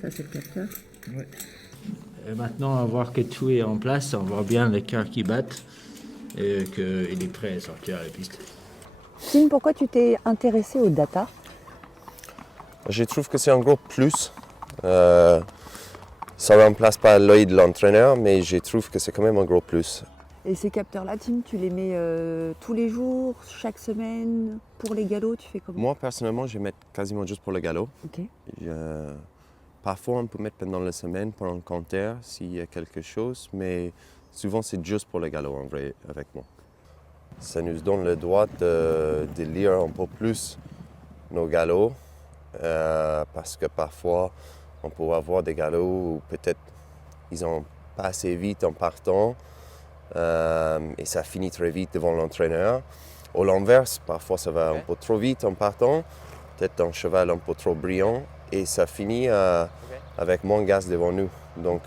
Ça, c'est le capteur. Ouais. Et maintenant, à voir que tout est en place, on voit bien les cœurs qui battent et qu'il est prêt à sortir à la piste. Tim, pourquoi tu t'es intéressé aux data? Je trouve que c'est un gros plus. Ça ne remplace pas l'œil de l'entraîneur, mais je trouve que c'est quand même un gros plus. Et ces capteurs-là, Tim, tu les mets tous les jours, chaque semaine, pour les galops, tu fais comment? Moi, personnellement, je mets quasiment juste pour le galop. Ok. Parfois, on peut mettre pendant la semaine pour un compteur s'il y a quelque chose, mais souvent, c'est juste pour le galop en vrai avec moi. Ça nous donne le droit de lire un peu plus nos galops, parce que parfois, on peut avoir des galops où peut-être ils n'ont pas assez vite en partant et ça finit très vite devant l'entraîneur. Au l'inverse, parfois ça va un peu trop vite en partant, peut-être un cheval un peu trop brillant et ça finit avec moins gaz devant nous. Donc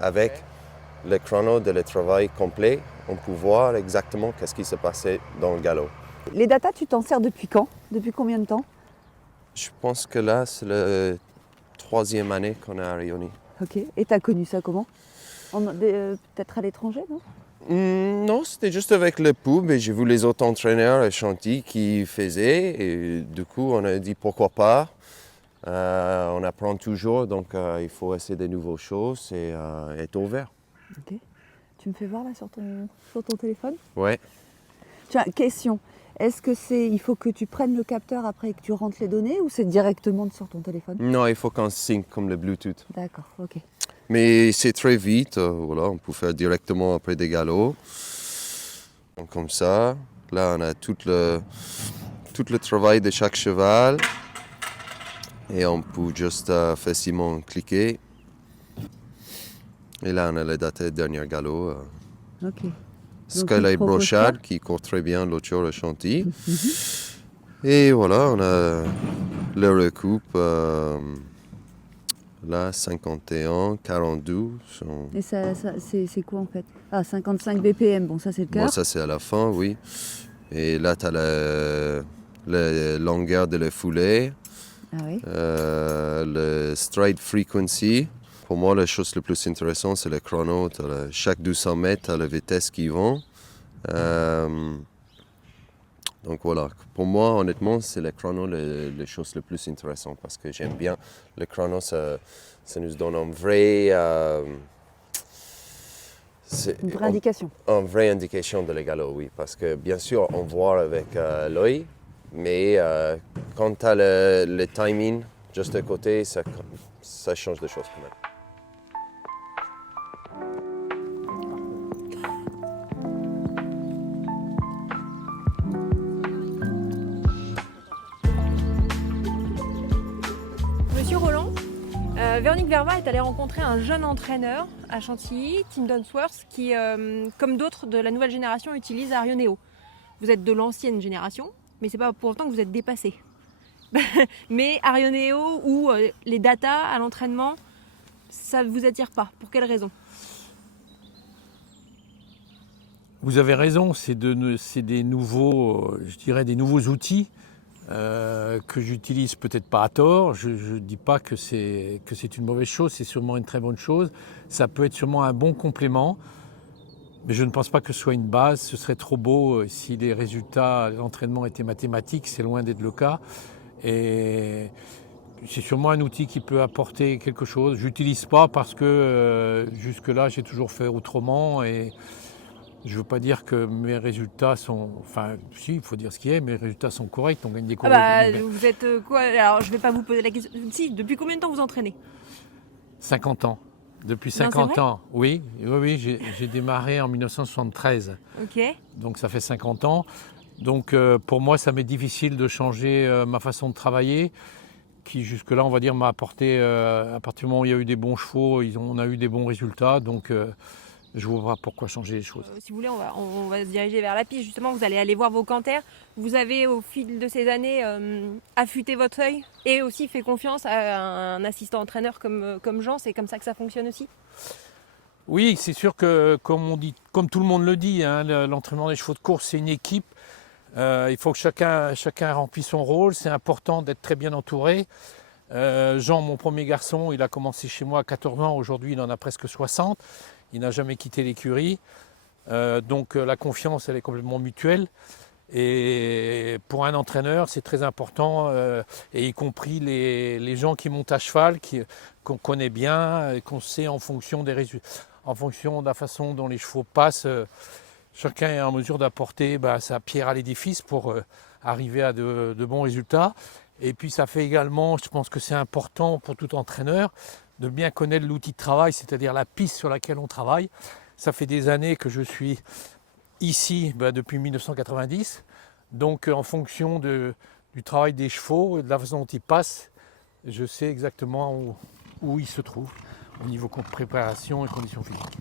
avec le chrono de le travail complet, on peut voir exactement qu'est-ce qui s'est passé dans le galop. Les data, tu t'en sers depuis quand? Depuis combien de temps? Je pense que là, c'est la 3e année qu'on est à Rioni. Ok. Et tu as connu ça comment? Peut-être à l'étranger, non? Non, c'était juste avec le pub et j'ai vu les autres entraîneurs et chantiers qui faisaient et du coup on a dit pourquoi pas. On apprend toujours donc il faut essayer de nouvelles choses et être ouvert. Ok. Tu me fais voir là sur ton téléphone? Ouais. Tiens, question. Est-ce que il faut que tu prennes le capteur après et que tu rentres les données ou c'est directement sur ton téléphone? Non, il faut qu'on sync comme le Bluetooth. D'accord, ok. Mais c'est très vite, voilà, on peut faire directement après des galops. Donc, comme ça, là on a tout le travail de chaque cheval et on peut juste facilement cliquer. Et là on a la date du dernier galop. Ok. Skylight Brochard qui court très bien l'autre jour le chantier. Et voilà, on a le recoupe. Là, 51, 42. Et c'est quoi en fait? Ah, 55 BPM, bon ça c'est le cœur. Bon, ça c'est à la fin, oui. Et là, tu as la longueur de la foulée, Ah oui. le stride frequency. Pour moi, la chose la plus intéressante, c'est le chrono. Chaque 200 mètres, tu as la vitesse qui vont. Donc voilà, pour moi, honnêtement, c'est le chrono la chose la plus intéressante parce que j'aime bien le chrono, ça nous donne une vraie indication. Une vraie indication de le galop, oui. Parce que bien sûr, on voit avec l'œil, mais quand tu as le timing juste à côté, ça change de choses quand même. Monsieur Roland, Véronique Verva est allée rencontrer un jeune entraîneur à Chantilly, Tim Dunsworth, qui, comme d'autres de la nouvelle génération, utilise Arioneo. Vous êtes de l'ancienne génération, mais c'est pas pour autant que vous êtes dépassé. Mais Arioneo ou les data à l'entraînement, ça ne vous attire pas. Pour quelle raison? Vous avez raison, c'est des nouveaux, je dirais des nouveaux outils que j'utilise peut-être pas à tort. Je ne dis pas que c'est une mauvaise chose, c'est sûrement une très bonne chose. Ça peut être sûrement un bon complément, mais je ne pense pas que ce soit une base. Ce serait trop beau si les résultats de l'entraînement étaient mathématiques, c'est loin d'être le cas. Et c'est sûrement un outil qui peut apporter quelque chose. Je n'utilise pas parce que jusque-là j'ai toujours fait autrement et je ne veux pas dire que mes résultats sont... Enfin, si, il faut dire ce qui est, mes résultats sont corrects, on gagne des courses. Vous êtes quoi? Alors, je ne vais pas vous poser la question. Si, depuis combien de temps vous entraînez? 50 ans. Depuis 50 ans, oui, j'ai démarré en 1973. Ok. Donc ça fait 50 ans. Donc pour moi, ça m'est difficile de changer ma façon de travailler, qui jusque-là, on va dire, m'a apporté, à partir du moment où il y a eu des bons chevaux, on a eu des bons résultats. Donc je ne vois pas pourquoi changer les choses. Si vous voulez, on va se diriger vers la piste. Justement, vous allez aller voir vos canters. Vous avez, au fil de ces années, affûté votre œil et aussi fait confiance à un assistant entraîneur comme Jean. C'est comme ça que ça fonctionne aussi? Oui, c'est sûr que, comme tout le monde le dit, hein, l'entraînement des chevaux de course, c'est une équipe. Il faut que chacun remplisse son rôle. C'est important d'être très bien entouré. Jean, mon premier garçon, il a commencé chez moi à 14 ans, aujourd'hui il en a presque 60. Il n'a jamais quitté l'écurie. Donc la confiance, elle est complètement mutuelle. Et pour un entraîneur, c'est très important, et y compris les gens qui montent à cheval, qu'on connaît bien, et qu'on sait en fonction des résultats, en fonction de la façon dont les chevaux passent, chacun est en mesure d'apporter sa pierre à l'édifice pour arriver à de bons résultats. Et puis ça fait également, je pense que c'est important pour tout entraîneur, de bien connaître l'outil de travail, c'est-à-dire la piste sur laquelle on travaille. Ça fait des années que je suis ici depuis 1990, donc en fonction du travail des chevaux et de la façon dont ils passent, je sais exactement où ils se trouvent au niveau de préparation et conditions physiques.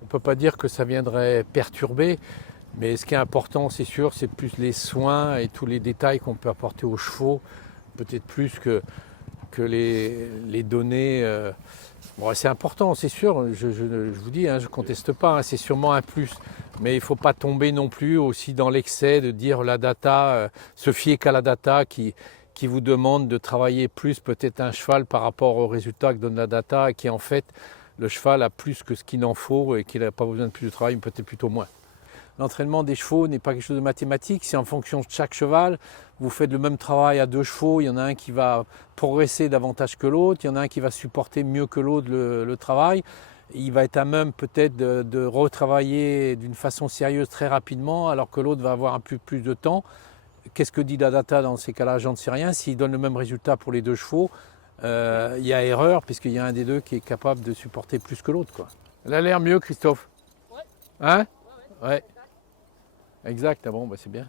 On ne peut pas dire que ça viendrait perturber, mais ce qui est important, c'est sûr, c'est plus les soins et tous les détails qu'on peut apporter aux chevaux, peut-être plus que les données. Bon, c'est important, c'est sûr, je vous dis, je ne conteste pas, c'est sûrement un plus. Mais il ne faut pas tomber non plus aussi dans l'excès de dire la data, se fier qu'à la data qui vous demande de travailler plus peut-être un cheval par rapport aux résultats que donne la data, et qui en fait, le cheval a plus que ce qu'il en faut et qu'il n'a pas besoin de plus de travail, mais peut-être plutôt moins. L'entraînement des chevaux n'est pas quelque chose de mathématique, c'est en fonction de chaque cheval. Vous faites le même travail à 2 chevaux, il y en a un qui va progresser davantage que l'autre, il y en a un qui va supporter mieux que l'autre le travail. Il va être à même peut-être de retravailler d'une façon sérieuse très rapidement, alors que l'autre va avoir un peu plus de temps. Qu'est-ce que dit la data dans ces cas-là? J'en sais rien. S'il donne le même résultat pour les 2 chevaux, il y a erreur, puisqu'il y a un des deux qui est capable de supporter plus que l'autre, quoi. Elle a l'air mieux, Christophe. Ouais. Hein? Ouais. Ouais. Exact, ah bon, c'est bien.